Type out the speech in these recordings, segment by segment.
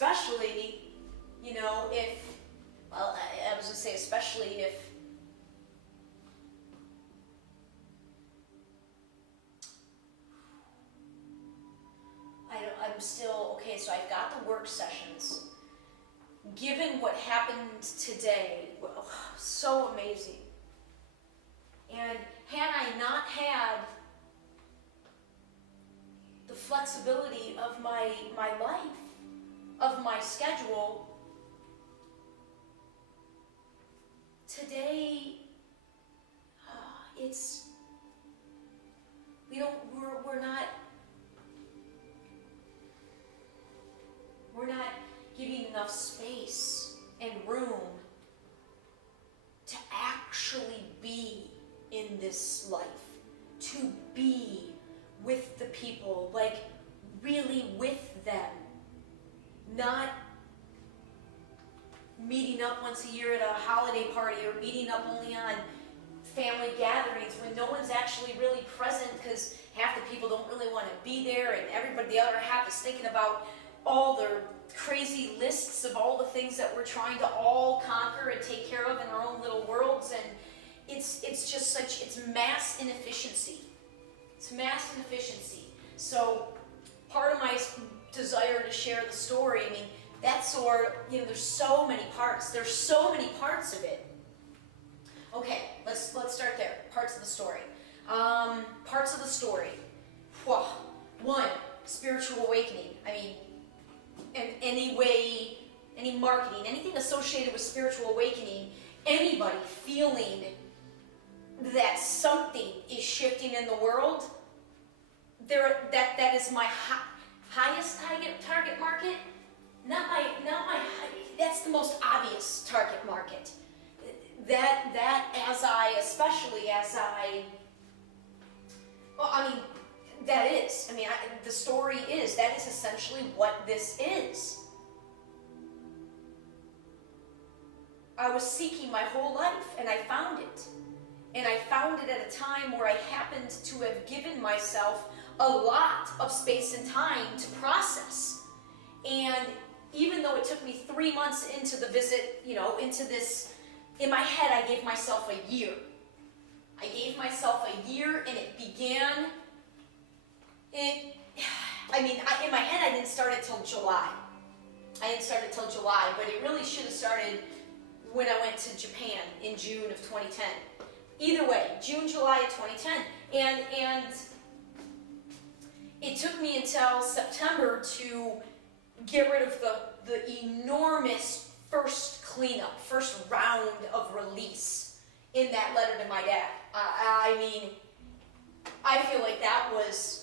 especially, if, well, I was going to say especially if, I'm still, okay, so I've got the work sessions. Given what happened today, so amazing. And had I not had the flexibility of my life, of my schedule, today, we're not giving enough space and room to actually be in this life, to be with the people, like really with them, not meeting up once a year at a holiday party or meeting up only on family gatherings when no one's actually really present because half the people don't really want to be there and everybody, the other half is thinking about all the crazy lists of all the things that we're trying to all conquer and take care of in our own little worlds, and it's just such, it's mass inefficiency. It's mass inefficiency. So part of my desire to share the story, I mean, that's there's so many parts. There's so many parts of it. Okay, let's start there. Parts of the story. Parts of the story. One, spiritual awakening. I mean, in any way, any marketing, anything associated with spiritual awakening, anybody feeling that something is shifting in the world, that is my highest target market. That's the most obvious target market. The story is, that is essentially what this is. I was seeking my whole life and I found it. And I found it at a time where I happened to have given myself a lot of space and time to process. And even though it took me 3 months into the visit, into this, in my head I gave myself a year. I gave myself a year and it began, in my head I didn't start it till July. But it really should have started when I went to Japan in June of 2010. Either way, June, July of 2010. And it took me until September to get rid of the enormous first cleanup, first round of release in that letter to my dad. I feel like that was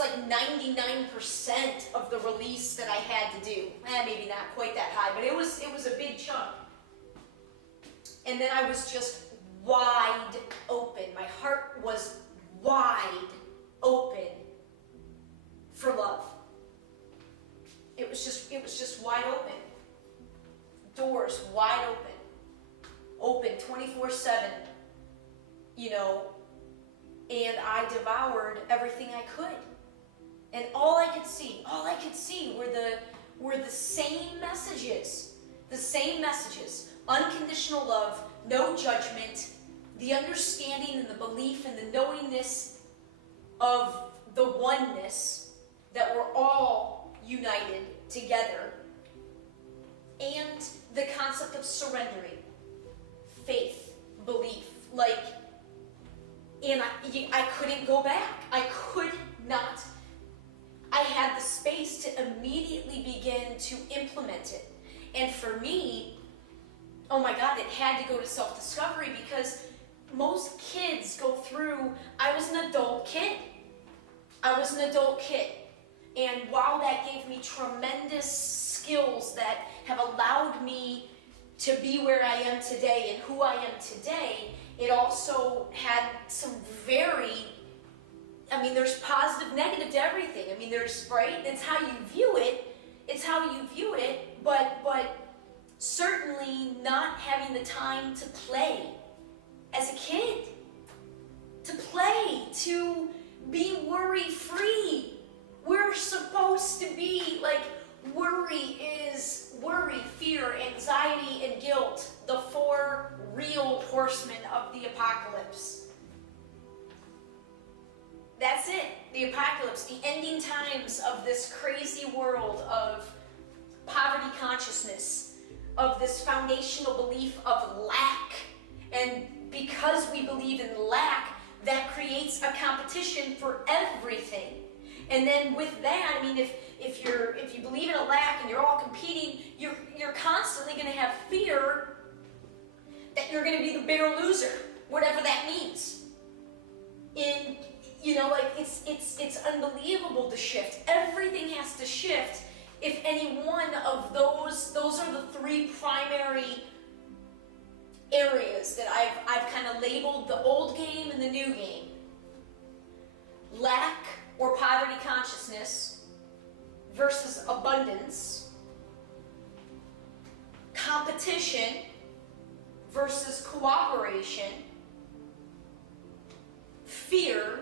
like 99% of the release that I had to do. Maybe not quite that high, but it was a big chunk. And then I was just wide open. My heart was wide open for love. It was just wide open. Doors wide open. Open 24/7. And I devoured everything I could. And all I could see were the same messages. The same messages. Unconditional love, no judgment, the understanding and the belief and the knowingness of the oneness that we're all united together, and the concept of surrendering, faith, belief, and I couldn't go back. I could not. I had the space to immediately begin to implement it. And for me, oh my God, it had to go to self-discovery, because most kids go through, I was an adult kid. And while that gave me tremendous skills that have allowed me to be where I am today and who I am today, it also had some there's positive, negative to everything. Right? It's how you view it. But certainly not having the time to play as a kid. To play, to be worry-free. We're supposed to be Worry, fear, anxiety, and guilt, the four real horsemen of the apocalypse. That's it, the apocalypse, the ending times of this crazy world of poverty consciousness, of this foundational belief of lack. And because we believe in lack, that creates a competition for everything. And then with that, I mean, if you believe in a lack and you're all competing, you're constantly going to have fear that you're going to be the bigger loser, whatever that means. It's unbelievable, the shift. Everything has to shift if any one of those are the three primary areas that I've kind of labeled the old game and the new game. Lack or poverty consciousness versus abundance. Competition versus cooperation. Fear